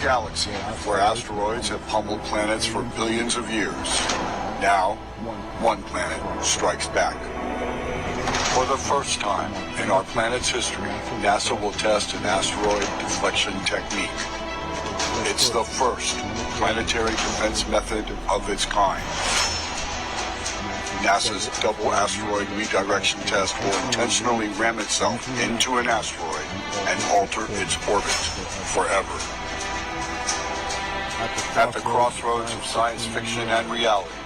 galaxy, where asteroids have pummeled planets for billions of years. Now, one planet strikes back. For the first time in our planet's history, NASA will test an asteroid deflection technique. It's the first planetary defense method of its kind. NASA's double asteroid redirection test will intentionally ram itself into an asteroid and alter its orbit forever. At the crossroads of science fiction and reality,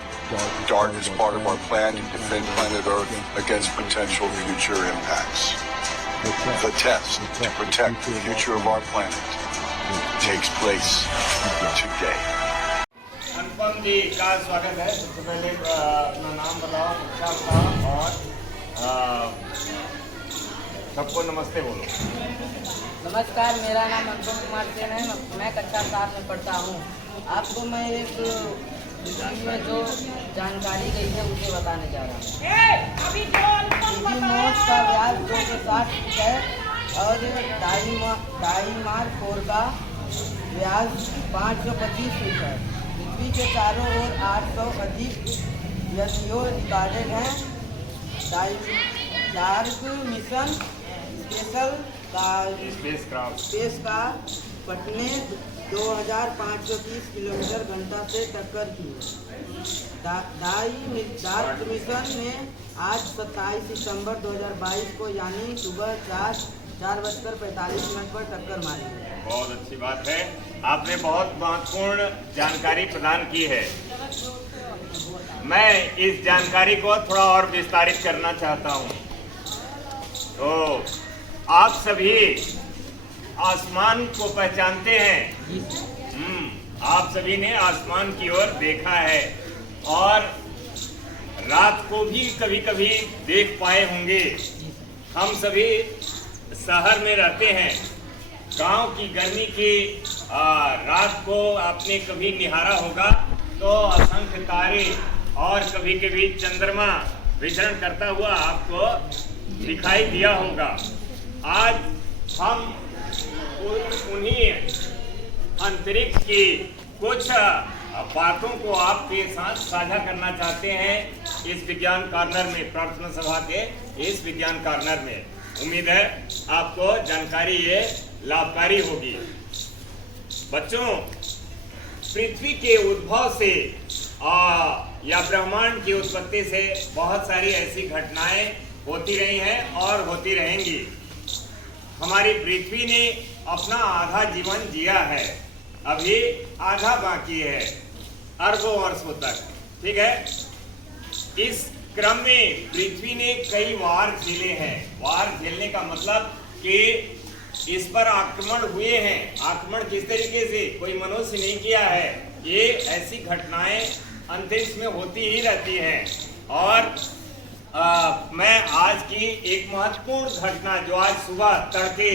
DART is part of our plan to defend planet Earth against potential future impacts. The test to protect the future of our planet takes place today. अनुपम जी का स्वागत है। सबसे पहले अपना नाम बताओ, कक्षा बताओ और सबको नमस्ते बोलो। नमस्कार, मेरा नाम अनुपम कुमार सेन है। मैं कक्षा 7 में पढ़ता हूँ। आपको मैं एक में जो जानकारी गई है उसे बताने जा रहा हूँ। मोट का व्यास 260 फीट है और डाईमार कोर का व्यास 525 फीट है। पृथ्वी के चारों ओर 800 अधिक यदियो रिकॉर्डेड हैं। डार्क मिशन स्पेस का पटने 2530 किलोमीटर घंटा से टक्कर की। डार्क मिशन ने आज 27 सितंबर 2022 को यानी सुबह 4:45 पर टक्कर मारी। बहुत अच्छी बात है, आपने बहुत महत्वपूर्ण जानकारी प्रदान की है। मैं इस जानकारी को थोड़ा और विस्तारित करना चाहता हूँ। तो आप सभी आसमान को पहचानते हैं। आप सभी ने आसमान की ओर देखा है और रात को भी कभी कभी देख पाए होंगे। हम सभी शहर में रहते हैं। गांव की गर्मी की रात को आपने कभी निहारा होगा तो असंख्य तारे और कभी कभी चंद्रमा विचरण करता हुआ आपको दिखाई दिया होगा। आज हम उन्हीं अंतरिक्ष की कुछ बातों को आपके साथ साझा करना चाहते हैं इस विज्ञान कॉर्नर में, प्रार्थना सभा के इस विज्ञान कॉर्नर में। उम्मीद है आपको जानकारी ये लाभकारी होगी। बच्चों, पृथ्वी के उद्भव से या ब्रह्मांड की उत्पत्ति से बहुत सारी ऐसी घटनाएं होती रही हैं और होती रहेंगी। हमारी पृथ्वी ने अपना आधा जीवन जिया है, अभी आधा बाकी है, अरबों वर्षों तक। ठीक है, इस क्रम में पृथ्वी ने कई वार झेले हैं। वार झेलने का मतलब कि इस पर आक्रमण हुए हैं। आक्रमण किस तरीके से? कोई मनुष्य नहीं किया है। ये ऐसी घटनाएं अंतरिक्ष में होती ही रहती हैं। और मैं आज की एक महत्वपूर्ण घटना जो आज सुबह तड़के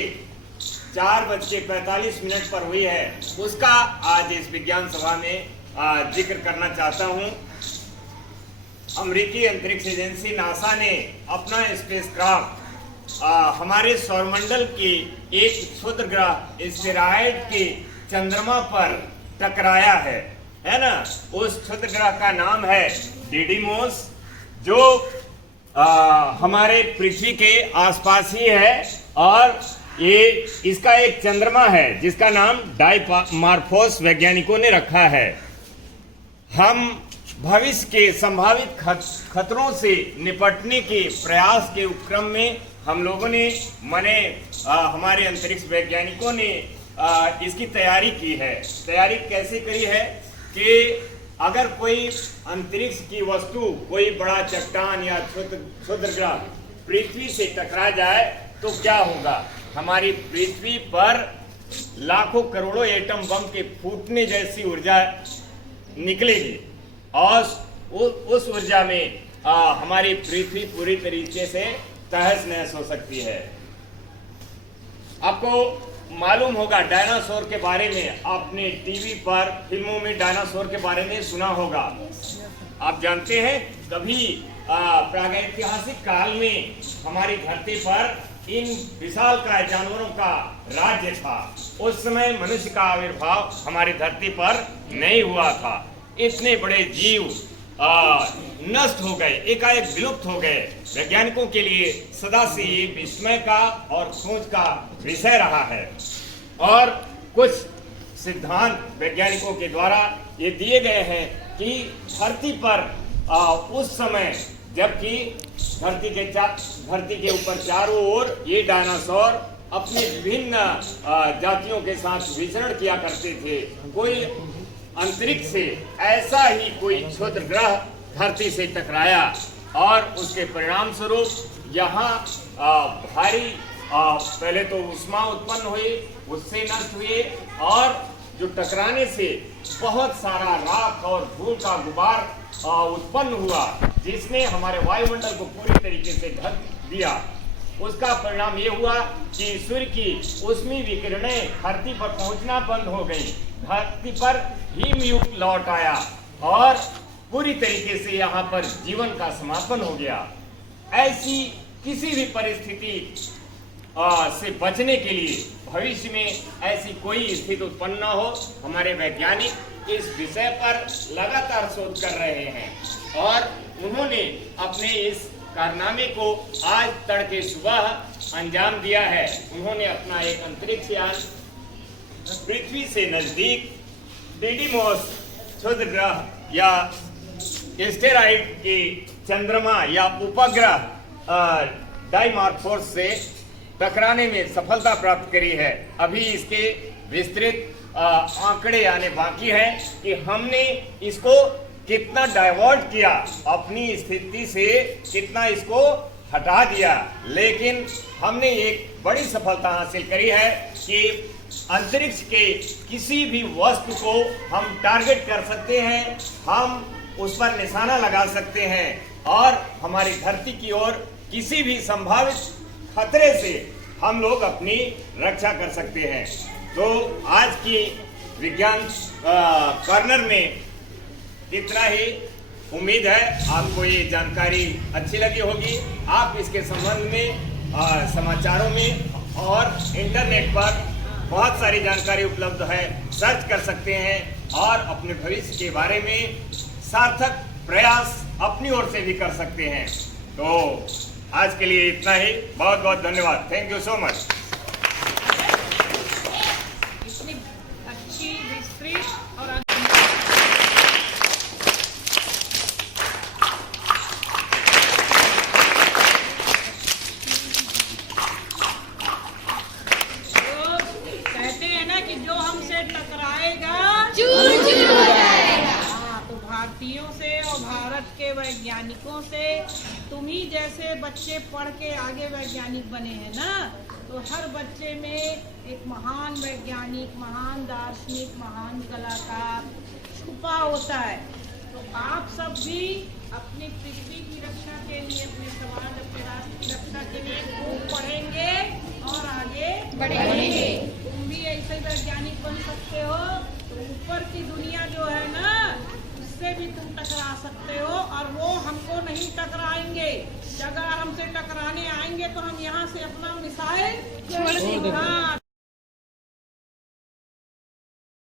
4:45 पर हुई है, उसका आज इस विज्ञान सभा में जिक्र करना चाहता हूं। अमेरिकी अंतरिक्ष एजेंसी नासा ने अपना स्पेसक्राफ्ट हमारे सौरमंडल की एक क्षुद्र ग्रह एस्टेरॉयड के चंद्रमा पर टकराया है ना। उस क्षुद्र ग्रह का नाम है डिडिमोस, जो हमारे पृथ्वी के आसपास ही है और ये इसका एक चंद्रमा है जिसका नाम डाईमार्फोस वैज्ञानिकों ने रखा है। हम भविष्य के संभावित खतरों से निपटने के प्रयास के उपक्रम में हम लोगों ने हमारे अंतरिक्ष वैज्ञानिकों ने इसकी तैयारी की है। तैयारी कैसे करी है कि अगर कोई अंतरिक्ष की वस्तु, कोई बड़ा चट्टान या क्षुद्र ग्रह पृथ्वी से टकरा जाए तो क्या होगा। हमारी पृथ्वी पर लाखों करोड़ों एटम बम के फूटने जैसी ऊर्जा निकलेगी और उस ऊर्जा में हमारी पृथ्वी पूरी तरीके से तहस नहस हो सकती है। आपको मालूम होगा डायनासोर के बारे में, आपने टीवी पर फिल्मों में डायनासोर के बारे में सुना होगा। आप जानते हैं कभी प्रागैतिहासिक काल में हमारी धरती पर इन विशालकाय जानवरों का राज्य था। उस समय मनुष्य का आविर्भाव हमारी धरती पर नहीं हुआ था। इतने बड़े जीव नष्ट हो गए, एकाएक विलुप्त हो गए। वैज्ञानिकों के लिए सदा से ये विस्मय का और खोज का विषय रहा है। और कुछ सिद्धांत वैज्ञानिकों के द्वारा ये दिए गए हैं कि धरती पर उस समय जबकि धरती के ऊपर चारों ओर ये डायनासोर अपने विभिन्न जातियों के साथ विचरण किया करते थे। कोई अंतरिक्ष से ऐसा ही कोई क्षुद्र ग्रह धरती से टकराया और उसके परिणाम स्वरूप यहाँ भारी पहले तो उष्मा उत्पन्न हुई, उससे नष्ट हुए, और जो टकराने से बहुत सारा राख और धूल का गुबार उत्पन्न हुआ, जिसने हमारे वायुमंडल को पूरी तरीके से ढक दिया। उसका परिणाम ये हुआ कि सूर्य की ऊष्मीय विकिरणें धरती पर पहुंचना बंद हो गई। धरती पर हिमयुग लौट आया और पूरी तरीके से यहाँ पर जीवन का समापन हो गया। ऐसी किसी भी परिस्थिति से बचने के लिए भविष्य में ऐसी कोई स्थिति उत्पन्न न हो, हमारे वैज्ञानिक इस विषय पर लगातार शोध कर रहे हैं और उन्होंने अपने इस कारनामे को आज तड़के सुबह अंजाम दिया है। उन्होंने अपना एक अंतरिक्ष यान पृथ्वी से नजदीक डिडीमोस क्षुद्र ग्रह या एस्टेरॉइड के चंद्रमा या उपग्रह डाइमॉर्फोस से टकराने में सफलता प्राप्त करी है। अभी इसके विस्तृत आंकड़े आने बाकी हैं कि हमने इसको कितना डाइवर्ट किया, अपनी स्थिति से कितना इसको हटा दिया, लेकिन हमने एक बड़ी सफलता हासिल करी है कि अंतरिक्ष के किसी भी वस्तु को हम टारगेट कर सकते हैं, हम उस पर निशाना लगा सकते हैं और हमारी धरती की ओर किसी भी संभावित खतरे से हम लोग अपनी रक्षा कर सकते हैं। तो आज की विज्ञान कॉर्नर में इतना ही। उम्मीद है आपको ये जानकारी अच्छी लगी होगी। आप इसके संबंध में समाचारों में और इंटरनेट पर बहुत सारी जानकारी उपलब्ध है, सर्च कर सकते हैं और अपने भविष्य के बारे में सार्थक प्रयास अपनी ओर से भी कर सकते हैं। तो आज के लिए इतना ही। बहुत बहुत धन्यवाद। Thank you so much. इतनी अच्छी विस्तृत और कहते हैं ना कि जो हमसे टकराएगा चूर चूर हो जाएगा। हाँ, तो भारतीयों से और भारत के वैज्ञानिकों से तुम ही जैसे बच्चे पढ़ के आगे वैज्ञानिक बने हैं ना, तो हर बच्चे में एक महान वैज्ञानिक, महान दार्शनिक, महान कलाकार छुपा होता है। तो आप सब भी अपनी पृथ्वी की रक्षा के लिए, अपने समाज, अपने राष्ट्र की रक्षा के लिए खूब पढ़ेंगे और आगे बढ़ेंगे। तुम भी ऐसे वैज्ञानिक बन सकते हो। तो ऊपर की दुनिया जो है ना, उससे भी तुम टकरा सकते हो और वो हमको नहीं टकराएंगे। अगर हमसे टकराने आएंगे तो हम यहाँ से अपना मिसाइल छोड़ देंगे। हाँ,